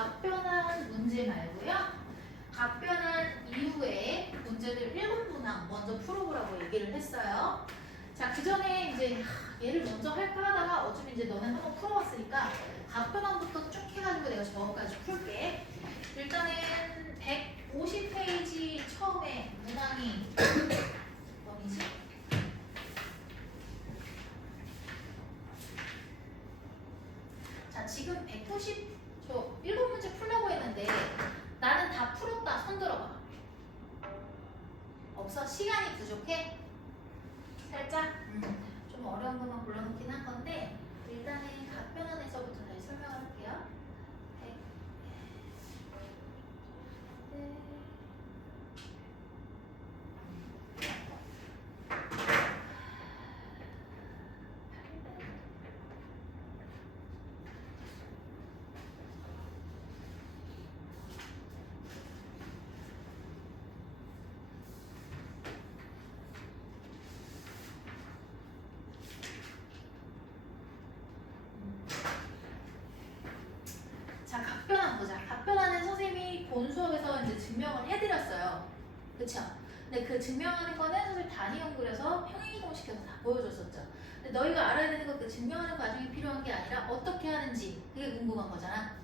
답변한 문제 말고요. 답변한 이후에 문제를 7문항 먼저 풀어보라고 얘기를 했어요. 자, 그 전에 이제 얘를 먼저 할까 하다가 어차피 이제 너네 한번 풀어봤으니까 답변안부터 쭉 해가지고 내가 저거까지 풀게. 일단은 150페이지 처음에 문항이 뭐이지? 자, 지금 190저 7문제 풀려고 했는데 나는 다 풀었다. 손 들어봐. 없어? 시간이 부족해? 살짝? 좀 어려운 것만 골라놓긴 한 건데 일단은 답변안에서부터 다시 설명을 할게요. 자, 각변안 보자. 각변안은 선생님이 본 수업에서 이제 증명을 해드렸어요. 그쵸? 근데 그 증명하는 거는 사실 단위 연구에서 평행이동시켜서 다 보여줬었죠. 근데 너희가 알아야 되는 건 그 증명하는 과정이 필요한 게 아니라 어떻게 하는지 그게 궁금한 거잖아.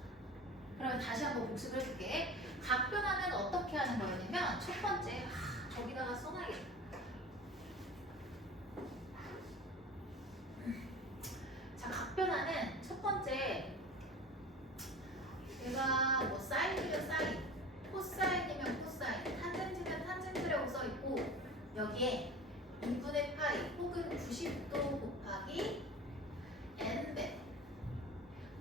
그러면 다시 한번 복습을 해줄게. 각변안은 어떻게 하는 거냐면 첫 번째, 저기다가 써놔야겠다. 자, 각변안은 첫 번째 내가 뭐 사인이면 사인, 코사인이면 코사인, 탄젠트면 탄젠트라고 써있고 여기에 2분의 파이 혹은 90도 곱하기 n배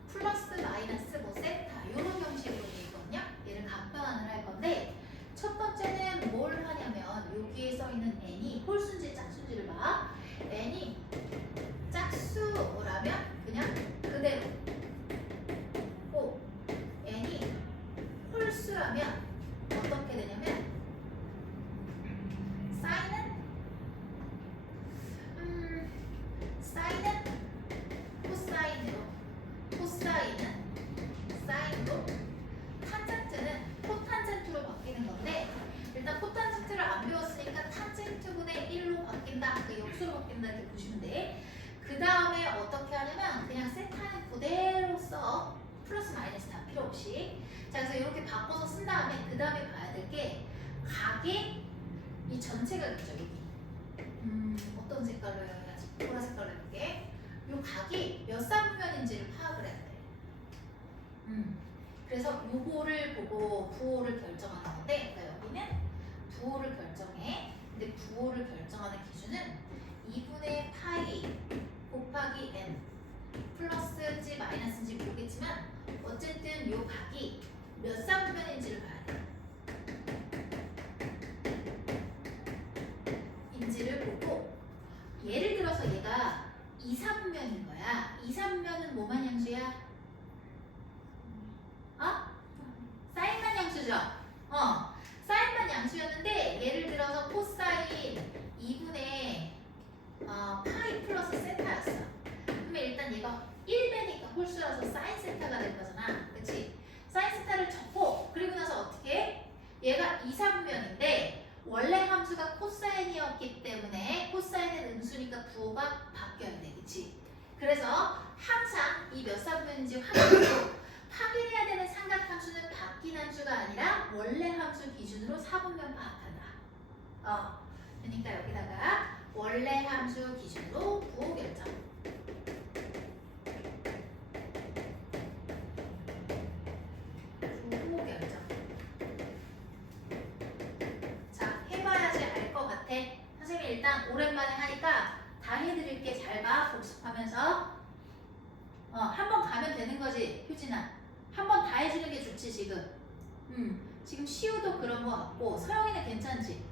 플러스 마이너스 뭐 세타 이런 형식으로 되어 있거든요. 얘를 각변환을 할 건데 첫 번째는 뭘 하냐면 여기에 써있는 n이 홀수인지 짝수인지를 봐. n이 짝수라면 그냥 그대로 고 n이 홀수라면 어떻게 되냐면 사인은 코사인으로 코사인은 사인으로 탄젠트는 코탄젠트로 바뀌는 건데 일단 코탄젠트를 안 배웠으니까 탄젠트분의 1로 바뀐다 그 역수로 바뀐다 이렇게 보시면 돼. 그 다음에 어떻게 하냐면 그냥 세타는 그대로 써. 플러스 마이너스 다 필요 없이. 자, 그래서 이렇게 바꿔서 쓴 다음에 그 다음에 봐야 될 게 각이 이 전체가 있죠 여기. 어떤 색깔로 해야지? 보라 색깔로 해볼게. 이 각이 몇 쌍면인지를 파악을 해야 돼. 그래서 요거를 보고 부호를 결정하는 건데 그러니까 여기는 부호를 결정해. 근데 부호를 결정하는 기준은 2분의 파이 곱하기 n 플러스인지 마이너스인지 모르겠지만 어쨌든 요 각이 몇 쌍면인지를 봐야 돼. 인지를 보고 예를 들어서 얘가 2, 3면인 거야. 2, 3면은 뭐만 양수야? 사인만 양수죠? 사인만 양수였는데 예를 들어서 코사인 2분의 파이 플러스 세타였어. 그러면 일단 얘가 1배니까 홀수라서 사인 세타가 될 거잖아. 그치? 사인 세타를 적고 그리고 나서 어떻게 해? 얘가 2, 3면인데 원래 함수가 코사인이었기 때문에 코사인은 음수니까 부호가 바뀌어야 돼. 그치? 그래서 항상 이 몇 쌍면인지 확인하고 확인해야 되는 삼각함수는 바뀐 함수가 아니라 원래 함수 기준으로 4분면 파악한다. 그러니까 여기다가 원래 함수 기준으로 부호 결정. 부호 결정. 자, 해봐야지 알 것 같아. 선생님이 일단 오랜만에 하니까 다 해드릴게. 잘 봐. 복습하면서. 한 번 가면 되는 거지, 효진아. 한 번 다 해주는 게 좋지, 지금. 지금 시우도 그런 거 같고, 서영이는 괜찮지?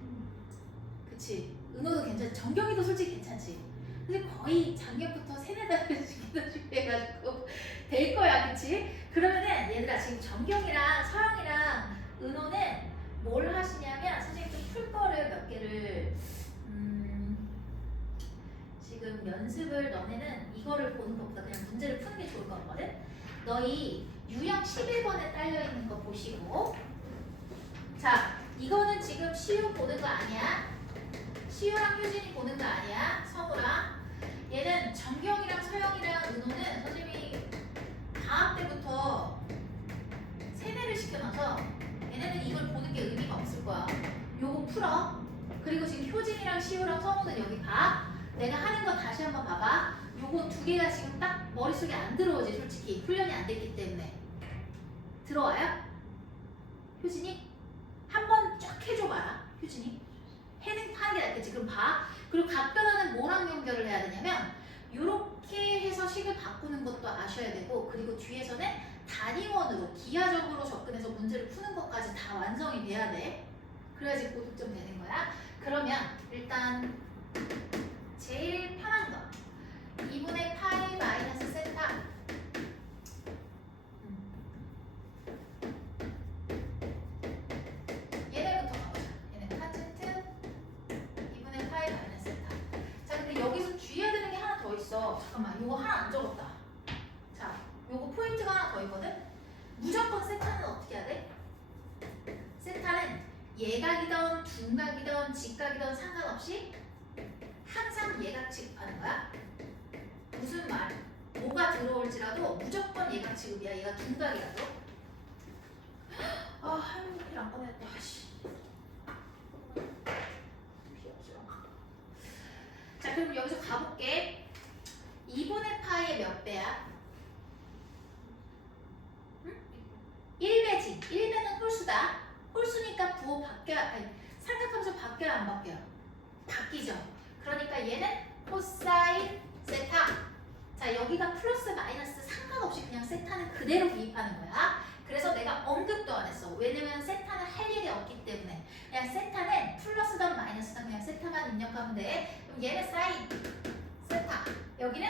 그치? 은호도 괜찮지? 정경이도 솔직히 괜찮지? 근데 거의 작년부터 세네 달씩 해가지고 될 거야, 그치? 그러면은 얘들아, 지금 정경이랑 서영이랑 은호는 뭘 하시냐면, 선생님 좀 풀 거를 몇 개를, 지금 연습을 너네는 이거를 보는 것보다 그냥 문제를 푸는 게 좋을 것 같거든? 너희 유형 11번에 딸려 있는 거 보시고. 자, 이거는 지금 시우 보는 거 아니야. 시우랑 효진이 보는 거 아니야. 성우랑. 얘는 정경이랑 서영이랑 은호는 선생님이 방학 때부터 세뇌를 시켜놔서 얘네는 이걸 보는 게 의미가 없을 거야. 요거 풀어. 그리고 지금 효진이랑 시우랑 성우는 여기 봐. 내가 하는 거 다시 한번 봐봐. 요거 두 개가 지금 딱 머릿속에 안 들어오지. 솔직히 훈련이 안 됐기 때문에. 들어와요? 효진이? 한번 쫙 해줘봐라. 효진이 하는 게 낫겠지. 그럼 봐. 그리고 각 변화는 뭐랑 연결을 해야 되냐면 요렇게 해서 식을 바꾸는 것도 아셔야 되고, 그리고 뒤에서는 단위원으로 기하적으로 접근해서 문제를 푸는 것까지 다 완성이 돼야 돼. 그래야지 고득점 되는 거야. 그러면 일단 제일 편한 거 2분의 파이 마이너스 세타. 얘네부터 가보자. 얘네 탄젠트 2분의 파이 마이너스 세타. 자, 근데 여기서 주의해야 되는 게 하나 더 있어. 잠깐만, 요거 하나 안 적었다. 자, 요거 포인트가 하나 더 있거든. 무조건 세타는 어떻게 해야 돼? 세타는 예각이든 둔각이든 직각이든 상관없이 항상 예각 취급하는 거야. 무슨 말? 뭐가 들어올지라도 무조건 예각 취급이야. 얘가 둔각이라도. 아, 할머니를 안 꺼냈다. 씨. 자, 그럼 여기서 가볼게. 2분의 파이의 몇 배야? 1배지. 1배는 홀수다. 홀수니까 부호 바뀌어야, 아니, 삼각함수 바뀌어요, 안 바뀌어요? 바뀌죠. 그러니까 얘는 코사인 세타. 자, 여기가 플러스 마이너스 상관없이 그냥 세타는 그대로 기입하는 거야. 그래서 내가 언급도 안 했어. 왜냐면 세타는 할 일이 없기 때문에. 그냥 세타는 플러스든 마이너스든 그냥 세타만 입력하면 돼. 그럼 얘는 사인 세타. 여기는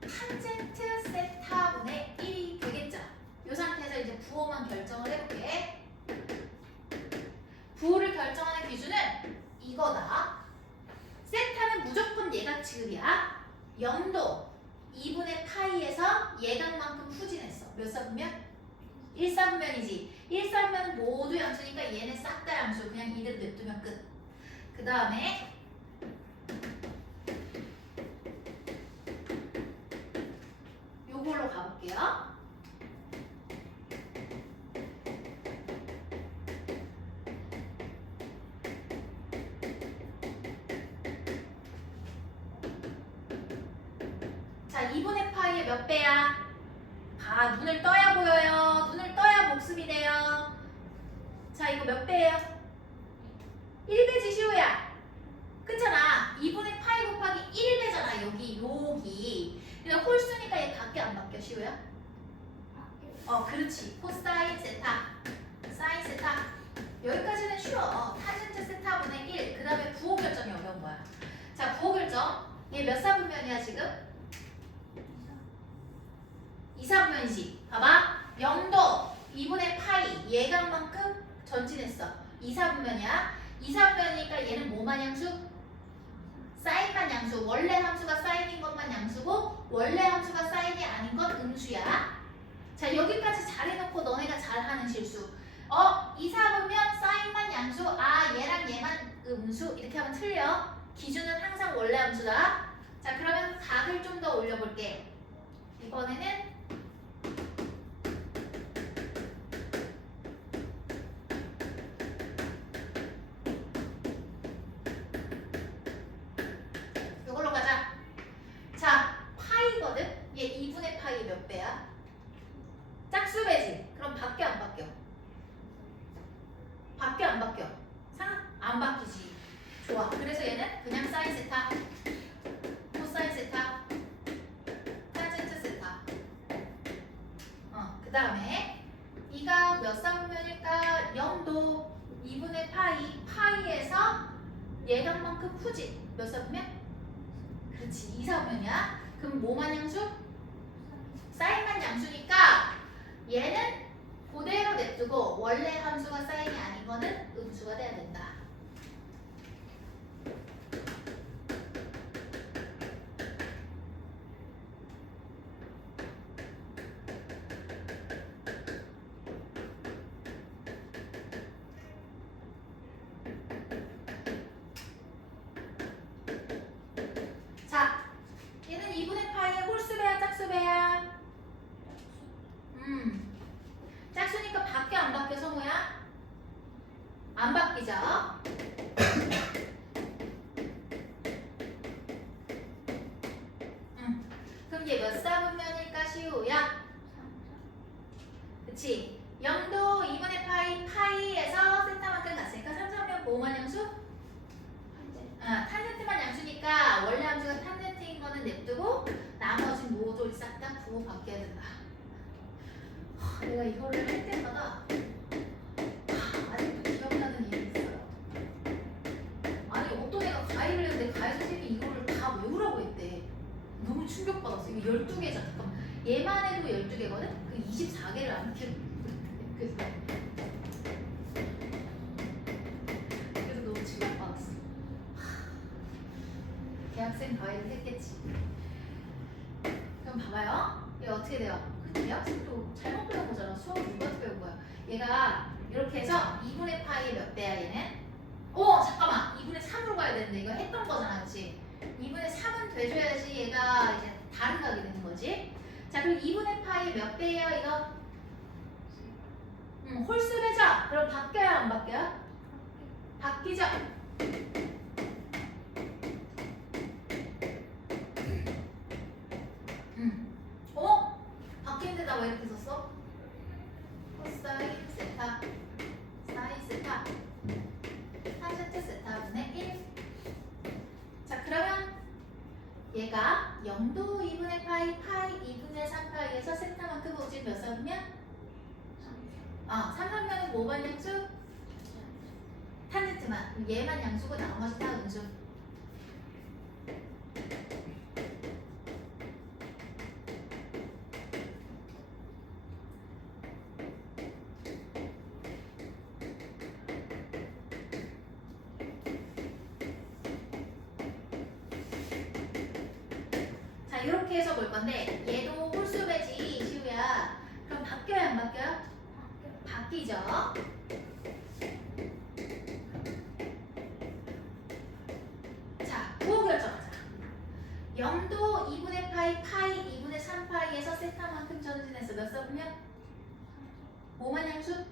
탄젠트 세타분의 1이 되겠죠. 이 상태에서 이제 부호만 결정을 해볼게. 부호를 결정하는 기준은 이거다. 세타는 무조건 예각 취급이야. 0도 2분의 파이에서 예각만큼 후진했어. 몇 사분면? 1사분면이지. 1사분면은 모두 양수니까 얘네 싹 다 양수. 그냥 이대로 냅두면 끝. 그 다음에 요걸로 가볼게요. 자, 2분의 파이의 몇 배야? 아, 눈을 떠야 보여요. 눈을 떠야 복습이 돼요. 자, 이거 몇 배예요? 1배지 시우야. 그렇잖아. 2분의 파이 곱하기 1배잖아. 여기. 그러니까 홀수니까 얘 바뀌어 안 바뀌어 시우야? 그렇지. 코사인 세타, 사인 세타. 여기까지는 쉬워. 탄젠트 세타분의 1. 그 다음에 부호 결정이 어려운 거야. 자, 부호 결정. 얘 몇 사분면이야 지금? 2사분면이지. 봐봐. 0도 2분의 파이 예각만큼 전진했어. 2사분면이야. 2사분면이니까 얘는 뭐만 양수? 사인만 양수. 원래 함수가 사인인 것만 양수고 원래 함수가 사인이 아닌 건 음수야. 자, 여기까지 잘해놓고 너네가 잘하는 실수. 2사분면 사인만 양수. 아, 얘랑 얘만 음수. 이렇게 하면 틀려. 기준은 항상 원래 함수다. 자, 그러면 각을 좀 더 올려볼게. 이번에는 이걸로 가자. 자, 파이거든? 얘 2분의 파이 몇 배야? 짝수배지? 그럼 바뀌어 안 바뀌어? 바뀌어 안 바뀌어? 안 바뀌지. 좋아. 그래서 얘는 그냥 사인 세타, 코사인 세타, 탄젠트 세타. 그 다음에 이가 몇 사분면일까? 0도 2분의 파이에서 예각만큼 후진. 몇 사분면? 그렇지. 2사분면이야. 그럼 뭐만 양수? 사인만 양수니까 얘는 그대로 냅두고 원래 함수가 사인이 아닌 거는 음수가 돼야 된다. 짝수니까 바뀌어 안 바뀌어 성우야? 안 바뀌죠? 그럼 얘 몇 사분면일까 시우야? 그치? 0도 2분의 파이에서 세타만큼 갔으니까 3, 3면 보호만 양수? 탄젠트만 양수니까 원래 함수가 탄젠트인 거는 냅두고 나머지 모조리 싹 다 부호 바뀌어야 된다. 내가 이거를 할 때마다 아직도 기억나는 일이 있어요. 아니 어떤 애가 가위를 했는데 가위 선생님이 이거를 다 외우라고 했대. 너무 충격받았어. 이거 12개잖아. 잠깐만. 얘만 해도 12개거든? 그 24개를 안 키우고 그래서 너무 충격받았어. 대학생 가위를 했겠지. 그럼 봐봐요. 얘 어떻게 돼요? 대학생도 잘못 배워보잖아. 수학을 누가 배운 거야? 얘가 이렇게 해서 2분의 파이 몇 배야 얘는? 잠깐만. 2분의 3으로 가야 되는데 이거 했던 거잖아. 그치? 2분의 3은 돼줘야지 얘가 이제 다른 각이 되는 거지. 자 그럼 2분의 파이 몇 배예요 이거? 홀수배죠? 그럼 바뀌어요 안 바뀌어요? 바뀌죠? 바뀌는데 나 왜 이렇게 썼어? 코사인 세타 사인 세타 탄젠트 세타분의 1. 자 그러면 얘가 0도 2분의 파이 2분의 3파이에서 세타만큼 오지 몇 사분면? 3분면은 뭐만 양수? 탄젠트만. 얘만 양수고 나머지 다 음수. 자 이렇게 해서 볼 건데 얘도 홀수배지 시우야. 그럼 바뀌어요 안 바뀌어요? 바뀌죠. 자 부호 결정하자. 0도 2분의 파이 2분의 3파이에서 세타만큼 전진해서 몇 사분면? 뭐만 양수?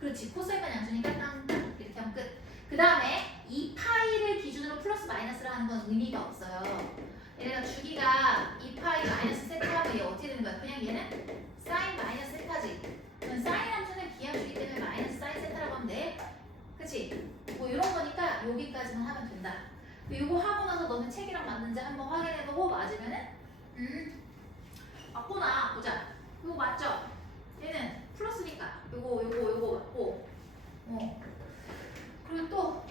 그렇지. 코사인만 양수니까 땅땅 이렇게 하면 끝. 그 다음에 이 파이를 기준으로 플러스 마이너스를 하는 건 의미가 없어요. 얘네가 주기가 2파이 마이너스 세타하면 얘 어떻게 되는 거야? 그냥 얘는 사인 마이너스 세타지. 그럼 사인 함수는 기하주기 때문에 마이너스 사인 세타라고 하면 돼. 그치? 뭐 이런 거니까 여기까지만 하면 된다. 요거 하고 나서 너는 책이랑 맞는지 한번 확인해보고 맞으면은 맞구나 보자. 이거 맞죠? 얘는 플러스니까 요거 맞고 그리고 또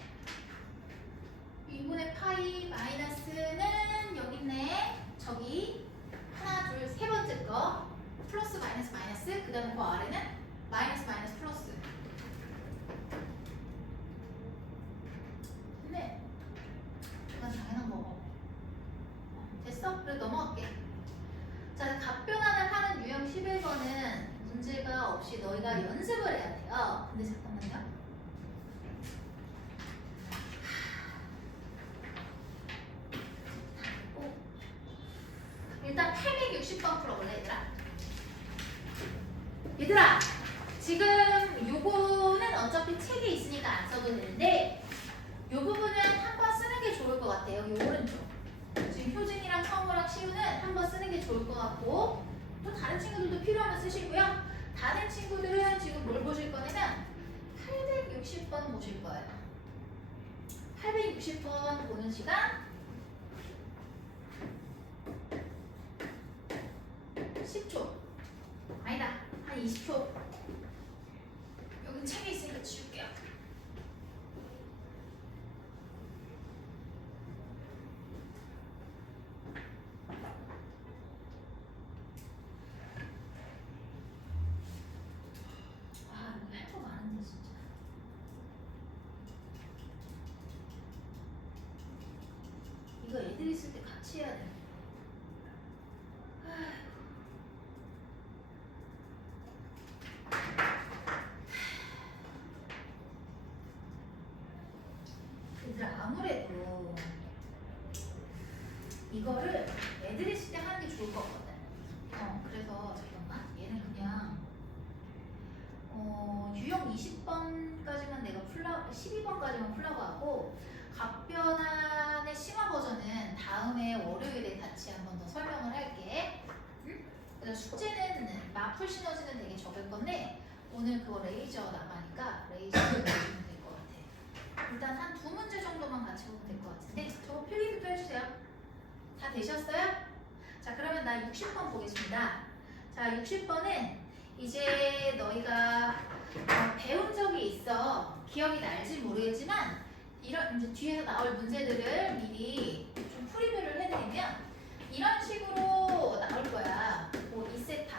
2분의 파이 마이너스는 여기 있네. 저기 하나 둘 세 번째 거 플러스 마이너스 마이너스 그 다음에 그 아래는 마이너스 마이너스 플러스. 근데 이건 당연한 거고 됐어? 그래 넘어갈게. 자 각변환을 하는 유형 11번은 문제가 없이 너희가 연습을 해야 돼요. 근데 잠깐만요. 일단 860번 풀어볼래 얘들아? 얘들아 지금 요거는 어차피 책에 있으니까 안 써도 되는데 요 부분은 한번 쓰는 게 좋을 것 같아요. 여기 오른쪽 지금 효진이랑 성우랑 시우는 한번 쓰는 게 좋을 것 같고 또 다른 친구들도 필요하면 쓰시고요. 다른 친구들은 지금 뭘 보실 거냐면 860번 보실 거예요. 860번 보는 시간 10초. 아니다. 한 20초. 여기 책에 있으니까 지울게요. 이거 할 거 많은데 진짜. 이거 애들 있을 때 같이 해야 돼. 얘들아 아무래도 이거를 애들 있을 때 하는 게 좋을 것 같거든. 그래서 잠깐 12번까지만 풀라고 하고 갑변환의 심화 버전은 다음에 월요일에 같이 한 번 더 설명을 할게. 응? 그래서 숙제는 마풀 시너지는 되게 적을 건데 오늘 그거 레이저 나가니까 레이저를 보시면 될 것 같아. 일단 한 2문제 정도만 같이 보면 될 것 같은데 저거 필기부터 해주세요. 다 되셨어요? 자 그러면 나 60번 보겠습니다. 자 60번은 이제 너희가 배운 적이 있어. 기억이 날지 모르겠지만 이런 이제 뒤에서 나올 문제들을 미리 좀 프리뷰를 해드리면 이런 식으로 나올 거야. 뭐 2세타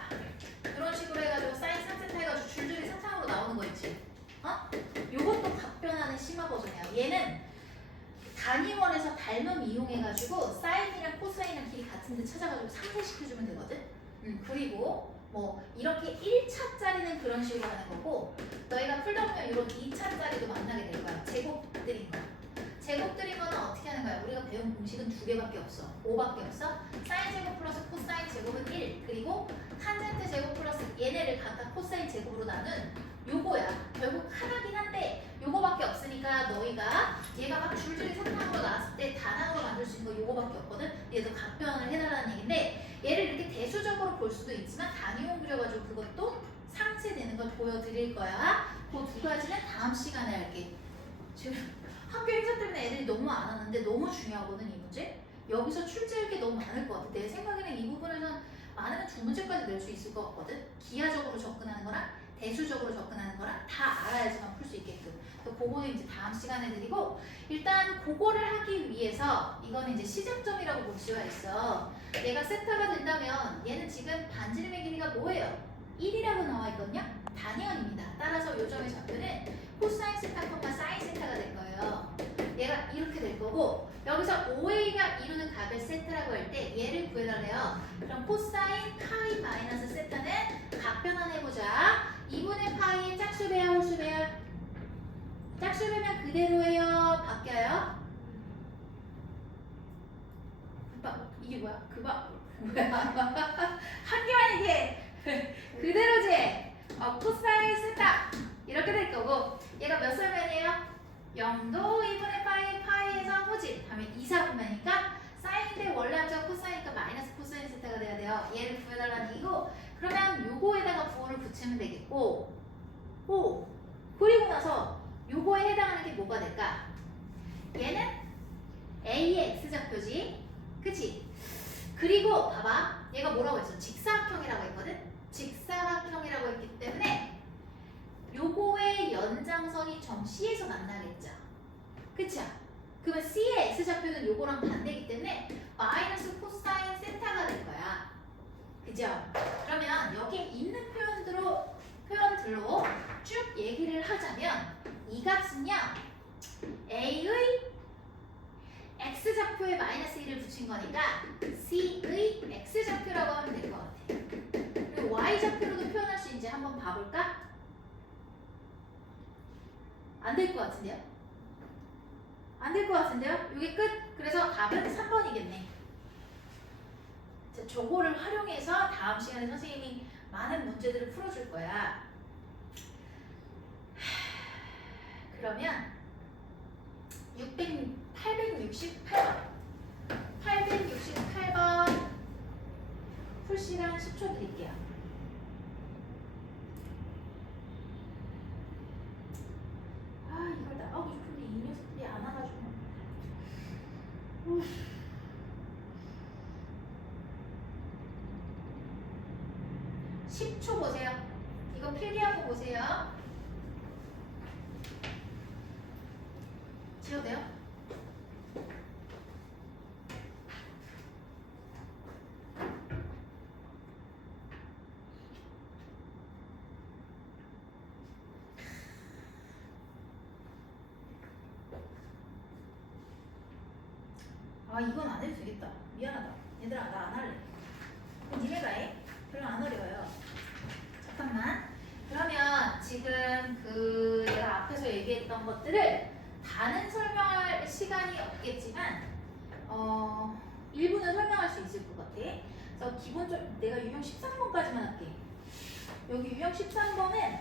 그런 식으로 해가지고 사인 3세타 해가지고 줄줄이 상상으로 나오는 거 있지. 어? 요것도 답변하는 심화 버전이야. 얘는 단위원에서 닮음 이용해가지고 사인이랑 코사인이랑 길이 같은데 찾아가지고 상쇄시켜주면 되거든. 그리고 뭐 이렇게 1차짜리는 그런 식으로 하는 거고 너희가 풀다 보면 이런 2차짜리도 만나게 될 거야. 제곱들인 거야. 제곱들인 거는 어떻게 하는 거야? 우리가 배운 공식은 2개밖에 없어. 5밖에 없어. 사인 제곱 플러스 코사인 제곱은 1 그리고 탄젠트 제곱 플러스 얘네를 각각 코사인 제곱으로 나눈 요거야. 결국 하나긴 한데 요거밖에 없으니까 너희가 얘가 막 줄줄이 상상으로 나왔을 때 단항으로 만들 수 있는 거 요거밖에 없거든. 얘도 답변을 해달라는 얘기인데 얘를 이렇게 대수적으로 볼 수도 있지만 단위형 그려가지고 그것도 상쇄되는 걸 보여드릴 거야. 그 2가지는 다음 시간에 할게. 지금 학교 행사 때문에 애들이 너무 안 하는데 너무 중요하거든 이 문제. 여기서 출제할 게 너무 많을 것 같아. 내 생각에는 이 부분에서는 많으면 2문제까지 낼 수 있을 것 같거든. 기하적으로 접근하는 거랑 대수적으로 접근하는 거랑 다 알아야지만 풀 수 있게끔. 그거는 이제 다음 시간에 드리고 일단 그거를 하기 위해서 이거는 이제 시작점이라고 볼 수가 있어. 얘가 세타가 된다면 얘는 지금 반지름의 길이가 뭐예요? 1이라고 나와 있거든요. 단위원입니다. 따라서 요 점의 좌표는 코사인 세타, 사인 세타가 될 거예요. 얘가 이렇게 될 거고 여기서 OA가 이루는 각을 세타라고 할 때 얘를 구해달래요. 그럼 코사인 파이 마이너스 세타는 각 변환해보자. 2분의 파이의 짝수배야 홀수배야? 짝수배면 그대로예요? 바뀌어요? 이게 뭐야? 뭐야? 한 개만 얘기해. 그대로지? 코사인 세타 이렇게 될 거고 얘가 몇 설면이에요? 0도 2분의 파이에서 호집 하면 2, 4분면이니까 사인인데 원래 합자가 코사인이니까 마이너스 코사인 세타가 돼야 돼요. 얘를 구해달라는 얘기고 그러면 요거에다가 부호를 붙이면 되겠고 그리고 나서 요거에 해당하는 게 뭐가 될까? 얘는 A의 X좌표지 그치? 그리고 봐봐 얘가 뭐라고 했어? 직사각형이라고 했거든? 직사각형이라고 했기 때문에 요거의 연장선이 점 C에서 만나겠죠. 그쵸? 그러면 C의 X좌표는 요거랑 반대이기 때문에 마이너스 코사인 세타가 될 거야. 그죠? 그러면 여기에 있는 표현들로 쭉 얘기를 하자면 이 값은요 A의 X좌표에 마이너스 1을 붙인 거니까 C의 X좌표라고 하면 될 것 같아. 그리고 Y좌표로도 표현할 수 있는지 한번 봐볼까? 안 될 것 같은데요? 안 될 것 같은데요? 이게 끝? 그래서 답은 3번이겠네. 자, 저거를 활용해서 다음 시간에 선생님이 많은 문제들을 풀어줄 거야. 그러면 868번 풀 시간 10초 드릴게요. 이걸 나가고 싶은데 이 녀석들이 안 와가지고 10초 보세요. 이거 필기하고 보세요. 지워도 돼요? 이건 안 해도 되겠다. 미안하다. 얘들아 나 안 할래. 그럼 니네가 해. 별로 안 어려워요. 잠깐만. 그러면 지금 내가 앞에서 얘기했던 것들을 다는 설명할 시간이 없겠지만 1부는 설명할 수 있을 것 같아. 그래서 기본적으로 내가 유형 13번까지만 할게. 여기 유형 13번은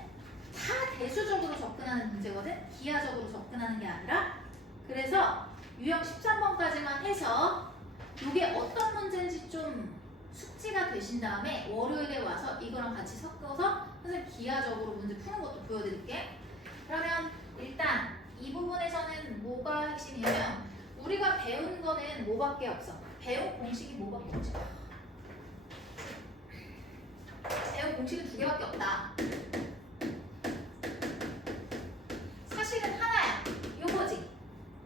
다 대수적으로 접근하는 문제거든. 기하적으로 접근하는 게 아니라. 그래서 유형 13번까지만 해서 이게 어떤 문제인지 좀 숙지가 되신 다음에 월요일에 와서 이거랑 같이 섞어서 선생님 기하적으로 문제 푸는 것도 보여드릴게. 그러면 일단 이 부분에서는 뭐가 핵심이냐면 우리가 배운 거는 뭐밖에 없어. 배운 공식이 뭐밖에 없지. 배운 공식은 두 개밖에 없다. 사실은 하나야. 요거지.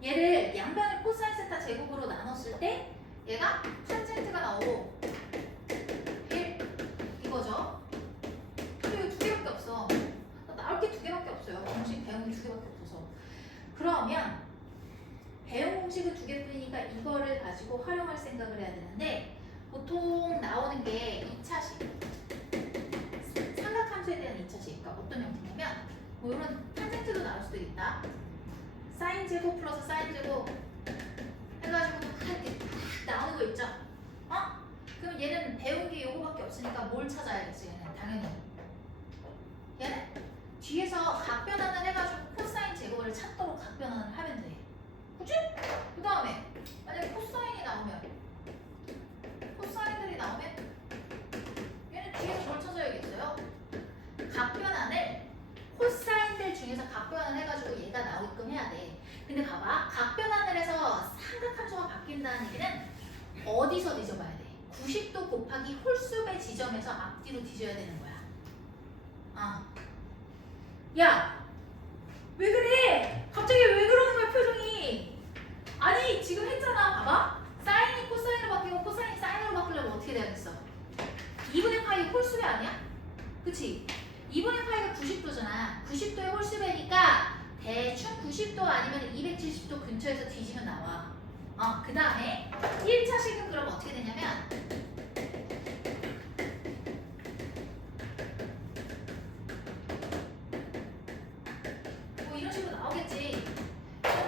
얘를 양변을 코사인 세타 제곱으로 나눴을 때 얘가 탄젠트가 나오고 1 이거죠. 근데 이거 두 개밖에 없어. 나올 게 두 개밖에 없어요. 공식 배운 게 두 개밖에 없어서. 그러면 배운 공식은 두 개뿐이니까 이거를 가지고 활용할 생각을 해야 되는데 보통 나오는 게 2차식. 삼각함수에 대한 2차식. 그러니까 어떤 형태냐면 뭐 이런 탄젠트도 나올 수도 있다. 사인 제곱 플러스 사인 제곱 해가지고 이렇게 나오는 거 있죠? 어? 그럼 얘는 배운 게 요거밖에 없으니까 뭘 찾아야겠지? 얘는 당연히 얘는 뒤에서 각변환을 해가지고 코사인 제곱을 찾도록 각변환을 하면 돼. 그치? 그 다음에 만약에 코사인이 나오면 코사인들이 나오면 얘는 뒤에서 뭘 찾아야겠어요? 각변환을 코사인들 중에서 각변환을 해가지고 얘가 나오게끔 해야 돼. 근데 봐봐, 각변환을 해서 삼각함수가 바뀐다는 얘기는 어디서 뒤져봐야 돼? 90도 곱하기 홀수의 지점에서 앞뒤로 뒤져야 되는 거야. 야, 왜 그래? 갑자기 왜 그러는 거야 표정이? 아니 지금 했잖아. 봐봐, 사인이 코사인으로 바뀌고 코사인이 사인으로 바뀌려면 어떻게 돼야겠어? 2분의 파이 홀수배 아니야? 그치? 2분의 파이가 90도잖아. 90도의 홀수배니까 대충 90도 아니면 270도 근처에서 뒤지면 나와. 그 다음에 1차식은 그럼 어떻게 되냐면 뭐 이런 식으로 나오겠지.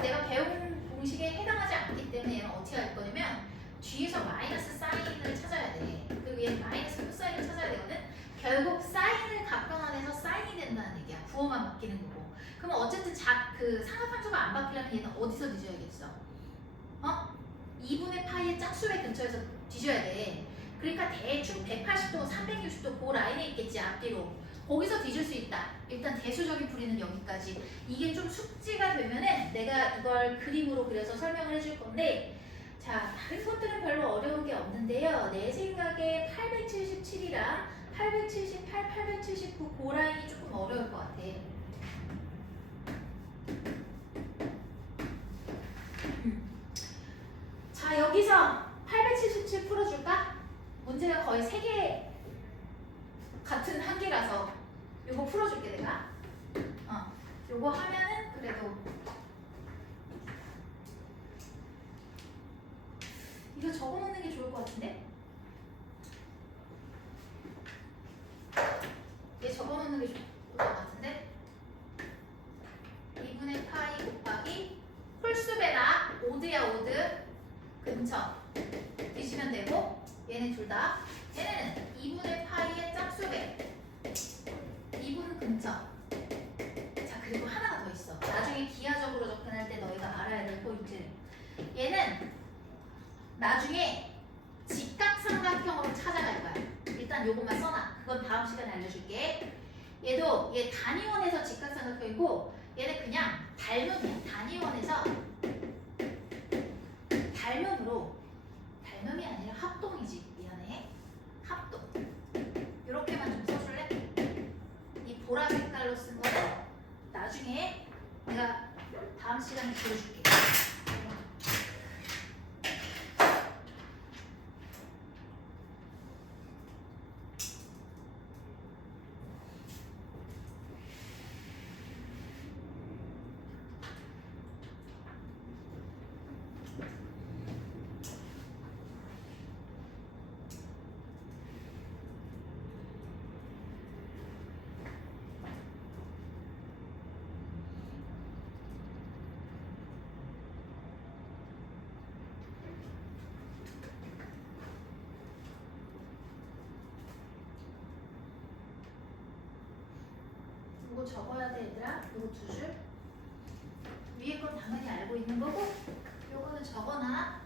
내가 배운 공식에 해당하지 않기 때문에 얘는 어떻게 할 거냐면 뒤에서 마이너스 사인을 찾아야 돼. 그리고 얘는 마이너스 코사인을 찾아야 되거든. 결국 사인을 각변환해서 사인이 된다는 얘기야. 부호만 바뀌는 거고. 그럼 어쨌든 그 삼각함수가 안 바뀌려면 얘는 어디서 뒤져야겠어? 2분의 파이의 짝수의 근처에서 뒤져야 돼. 그러니까 대충 180도, 360도 그 라인에 있겠지, 앞뒤로. 거기서 뒤질 수 있다. 일단 대수적인 풀이는 여기까지. 이게 좀 숙지가 되면은 내가 이걸 그림으로 그려서 설명을 해줄 건데, 자, 다른 것들은 별로 어려운 게 없는데요. 내 생각에 877이랑 878, 879 그 라인이 조금 어려울 것 같아. 자, 여기서 877 풀어줄까? 문제가 거의 3개 같은 한 개라서 요거 풀어줄게 내가. 요거 하면은 그래도 이거 적어놓는 게 좋을 것 같은데? 얘 적어놓는 게 좋을 것 같은데? 2분의 파이 곱하기 홀수배나 오드야 오드 근처 뒤지면 되고, 얘네 둘 다 얘는 2분의 파이의 짝수배 2분 근처. 자, 그리고 하나가 더 있어. 나중에 기하적으로 접근할 때 너희가 알아야 될 포인트. 얘는 나중에 직각삼각형으로 찾아갈 거야. 일단 요것만 써놔. 그건 다음 시간에 알려줄게. 얘도 얘 단위원에서 직각삼각형이고 얘는 그냥 닮음이야. 단위원에서 닮음이 아니라 합동이지. 미안해. 합동. 이렇게만 좀 써줄래? 이 보라 색깔로 쓴 거는 나중에 내가 다음 시간에 보여줄게. 적어야 돼 얘들아. 요거 두 줄. 위에 건 당연히 알고 있는 거고 요거는 적어놔.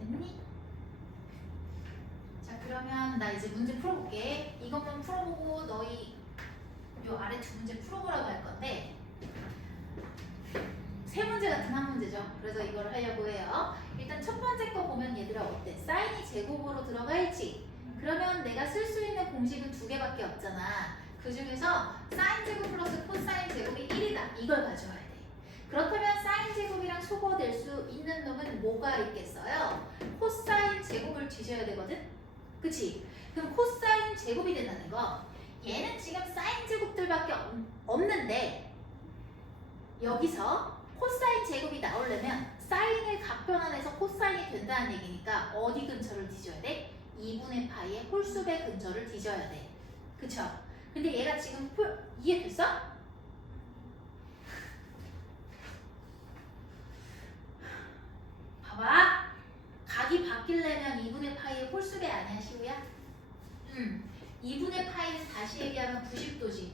됐니? 자 그러면 나 이제 문제 풀어볼게. 이것만 풀어보고 너희 요 아래 두 문제 풀어보라고 할 건데 세 문제 같은 한 문제죠. 그래서 이걸 하려고 해요. 일단 첫 번째 거 보면 얘들아 어때? 사인이 제곱으로 들어가 있지? 그러면 내가 쓸 수 있는 공식은 두 개밖에 없잖아. 그 중에서 사인 제곱 플러스 코사인 제곱이 1이다. 이걸 가져와야 돼. 그렇다면 사인 제곱이랑 소거될 수 있는 놈은 뭐가 있겠어요? 코사인 제곱을 뒤져야 되거든? 그치? 그럼 코사인 제곱이 된다는 거 얘는 지금 사인 제곱들밖에 없는데 여기서 코사인 제곱이 나오려면 사인을 각변환해서 코사인이 된다는 얘기니까 어디 근처를 뒤져야 돼? 2분의 파이의 홀수배 근처를 뒤져야 돼. 그쵸? 근데 얘가 지금 이해됐어? 봐봐. 각이 바뀌려면 2분의 파이의 홀수배 아니야, 시우야? 2분의 파이는 다시 얘기하면 90도지.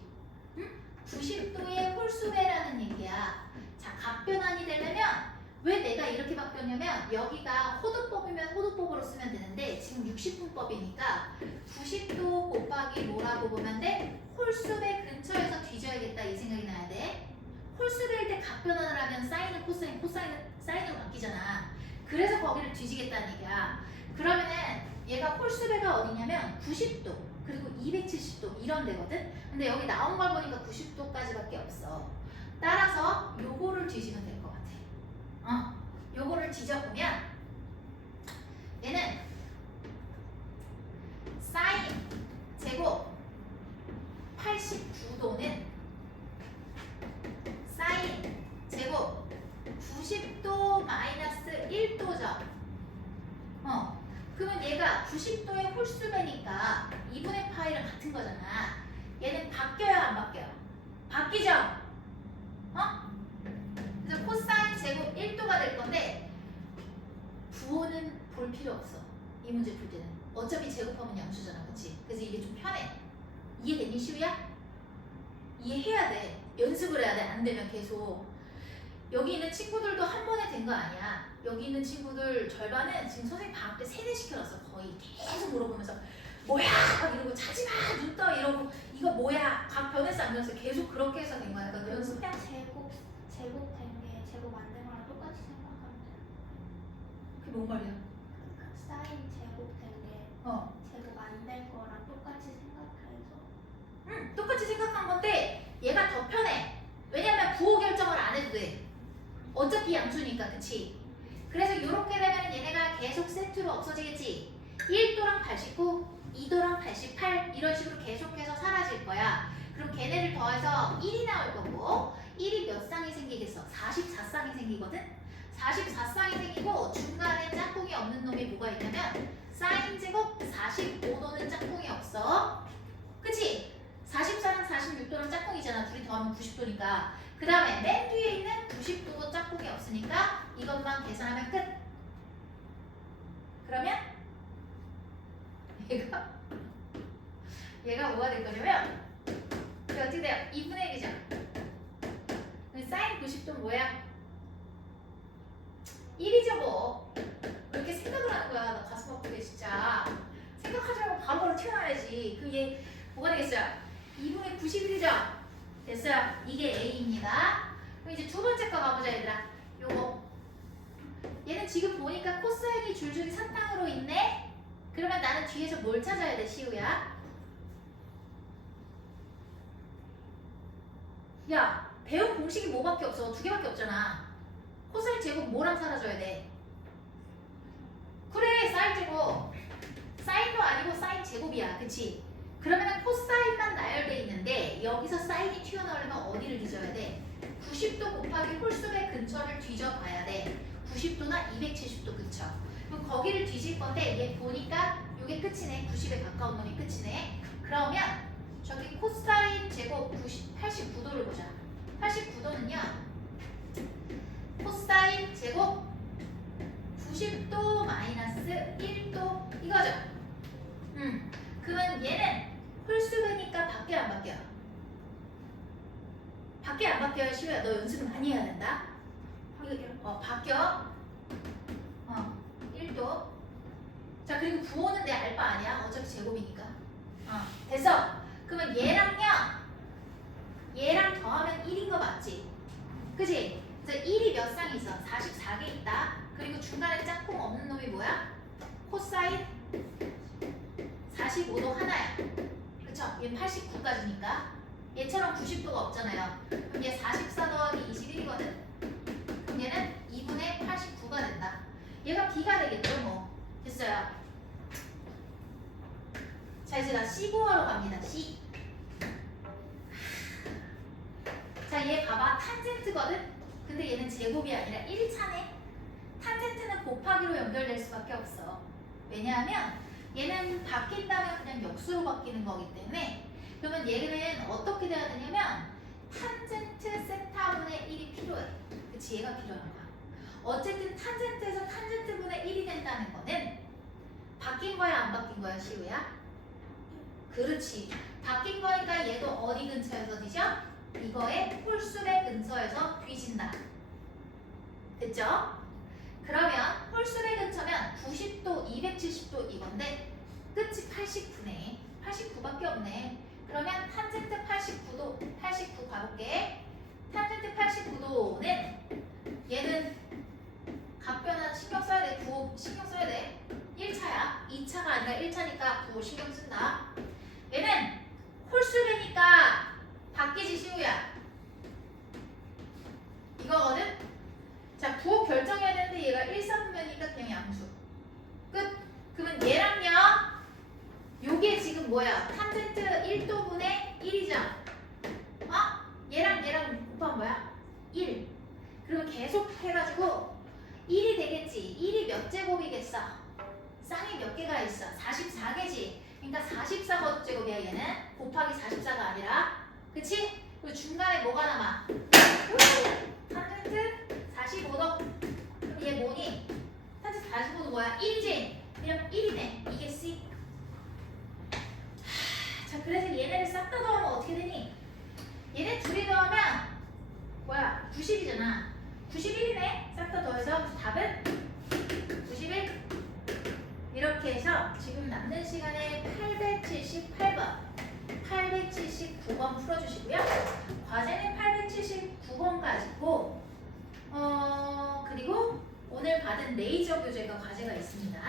90도의 홀수배라는 얘기야. 자, 각변환이 되려면 왜 내가 이렇게 바뀌었냐면 여기가 호도법이면 호도법으로 쓰면 되는데 지금 60분법이니까 90도 곱하기 뭐라고 보면 돼? 홀수배 근처에서 뒤져야겠다 이 생각이 나야 돼. 홀수배일 때 각변환을 하면 사인은 코사인, 코사인은 사인으로 바뀌잖아. 그래서 거기를 뒤지겠다는 얘기야. 그러면은 얘가 홀수배가 어디냐면 90도 그리고 270도 이런 데거든. 근데 여기 나온 걸 보니까 90도까지밖에 없어. 따라서 요거를 뒤지면 될 것 같아. 요거를 뒤져보면 얘는 사인 제곱 89도는 사인 제곱 90도 마이너스 1도죠. 그러면 얘가 90도의 홀수배니까 2분의 파이랑 같은 거잖아. 얘는 바뀌어요, 안 바뀌어요? 바뀌죠? 그래서 코사인 제곱 1도가 될 건데 부호는 볼 필요 없어. 이 문제 풀 때는. 어차피 제곱하면 양수잖아, 그치? 그래서 이게 좀 편해. 이해되니, 시우야? 이해해야 돼. 연습을 해야 돼. 안 되면 계속. 여기 있는 친구들도 한 번에 된 거 아니야. 여기 있는 친구들 절반은 지금 선생님 방학 때 세뇌시켜놨어. 거의 계속 물어보면서 뭐야? 막 이러고 자지마! 눈 떠! 이러고 이거 뭐야? 각 변했어 안 변했어? 계속 그렇게 해서 된 거야. 그러니까 연습해. 제곱된 게 제곱 안 된 거랑 똑같이 생각하면 돼. 그게 뭔 말이야? 그러니까 사인 제곱된 게 제곱 안 된 거랑 똑같이 생각해서. 똑같이 생각한 건데 얘가 더 편해. 왜냐면 부호 결정을 안 해도 돼. 어차피 양수니까, 그치? 그래서 이렇게 되면 얘네가 계속 세트로 없어지겠지? 1도랑 89, 2도랑 88 이런 식으로 계속해서 사라질 거야. 그럼 걔네를 더해서 1이 나올 거고 1이 몇 쌍이 생기겠어? 44쌍이 생기거든? 44쌍이 생기고 중간에 짝꿍이 없는 놈이 뭐가 있냐면 사인 제곱 45도는 짝꿍이 없어. 그치? 44랑 46도는 짝꿍이잖아. 둘이 더하면 90도니까. 그 다음에 맨 뒤에 있는 90도도 짝꿍이 없으니까 이것만 계산하면 끝. 그러면 얘가 뭐가 될 거냐면 이게 어떻게 돼요? 2분의 1이죠. 사인 90도는 뭐야? 1이죠 뭐. 왜 이렇게 생각을 하는 거야? 나 가슴 아프게 진짜. 생각하지 말고 바로 튀어나와야지. 그럼 얘 뭐가 되겠어요? 2분의 91이죠? 됐어요. 이게 A입니다. 그럼 이제 두 번째 거 가보자 얘들아. 요거. 얘는 지금 보니까 코사인이 줄줄이 사탕으로 있네? 그러면 나는 뒤에서 뭘 찾아야 돼, 시우야? 야, 배운 공식이 뭐밖에 없어? 두 개밖에 없잖아. 코사인 제곱 뭐랑 사라져야 돼? 사인제곱. 사인도 아니고 사인 제곱이야. 그치? 그러면 코사인만 나열돼 있는데 여기서 사인이 튀어나오려면 어디를 뒤져야 돼? 90도 곱하기 홀수의 근처를 뒤져봐야 돼. 90도나 270도 근처. 그럼 거기를 뒤질 건데 얘 보니까 이게 끝이네. 90에 가까운 놈이 끝이네. 그러면 저기 코사인 제곱 89도를 보자. 89도는요. 코사인 제곱 90도 마이너스 1도 이거죠. 그러면 얘는 홀수배니까 밖에 안 바뀌어요. 밖에 안 바뀌어요. 시우야 너 연습 많이 해야 된다. 바뀌어. 1도. 자 그리고 9호는 내 알바 아니야. 어차피 제곱이니까. 됐어. 그러면 얘랑 더하면 1인 거 맞지? 그치? 그래서 1이 몇 쌍 있어? 44개 있다. 그리고 중간에 짝꿍 없는 놈이 뭐야? 코사인 45도 하나야. 그쵸? 얘 89까지니까. 얘처럼 90도가 없잖아요. 그럼 얘 44 더하기 21이거든? 그럼 얘는 2분의 89가 된다. 얘가 B가 되겠죠 뭐. 됐어요. 자 이제 나 C 구하러 갑니다. C. 자 얘 봐봐. 탄젠트거든? 근데 얘는 제곱이 아니라 1차네. 탄젠트는 곱하기로 연결될 수밖에 없어. 왜냐하면 얘는 바뀐다면 그냥 역수로 바뀌는 거기 때문에. 그러면 얘는 어떻게 돼야 되냐면 탄젠트 세타분의 1이 필요해. 그치? 얘가 필요한 거야. 어쨌든 탄젠트에서 탄젠트분의 1이 된다는 거는 바뀐 거야 안 바뀐 거야 시우야? 그렇지. 바뀐 거니까 얘도 어디 근처에서 뒤져? 이거의 홀수의 근처에서 뒤진다. 됐죠? 그러면 홀수의 근처면 90도, 270도 이건데 끝이 89네. 89밖에 없네. 그러면 탄젠트 89도, 89 가볼게. 탄젠트 89도는 얘는 각변화 신경 써야 돼. 9호 신경 써야 돼. 1차야. 2차가 아니라 1차니까 9호 신경 쓴다. 얘는 홀수되니까 바뀌지 시우야. 이거거든? 자, 9호 결정해야 되는데 얘가 1사분면이니까 그냥 양수. 끝. 그러면 얘랑요. 요게 지금 뭐야? 탄젠트 1도분의 1이죠? 얘랑 곱하면 뭐야? 1. 그러면 계속 해가지고 1이 되겠지. 1이 몇 제곱이겠어? 쌍이 몇 개가 있어? 44개지. 그러니까 44 거듭제곱이야 얘는. 곱하기 44가 아니라. 그치? 그리고 중간에 뭐가 남아? 탄젠트 45도. 그럼 얘 뭐니? 탄젠트 45도 뭐야? 1이지? 그냥 1이네. 이게 C. 자, 그래서 얘네를 싹 다 더하면 어떻게 되니? 얘네 둘이 더하면 뭐야? 90이잖아. 91이네. 싹 다 더해서 답은 91. 이렇게 해서 지금 남는 시간에 878번, 879번 풀어주시고요. 과제는 879번까지고, 그리고 오늘 받은 레이저 교재가 과제가 있습니다.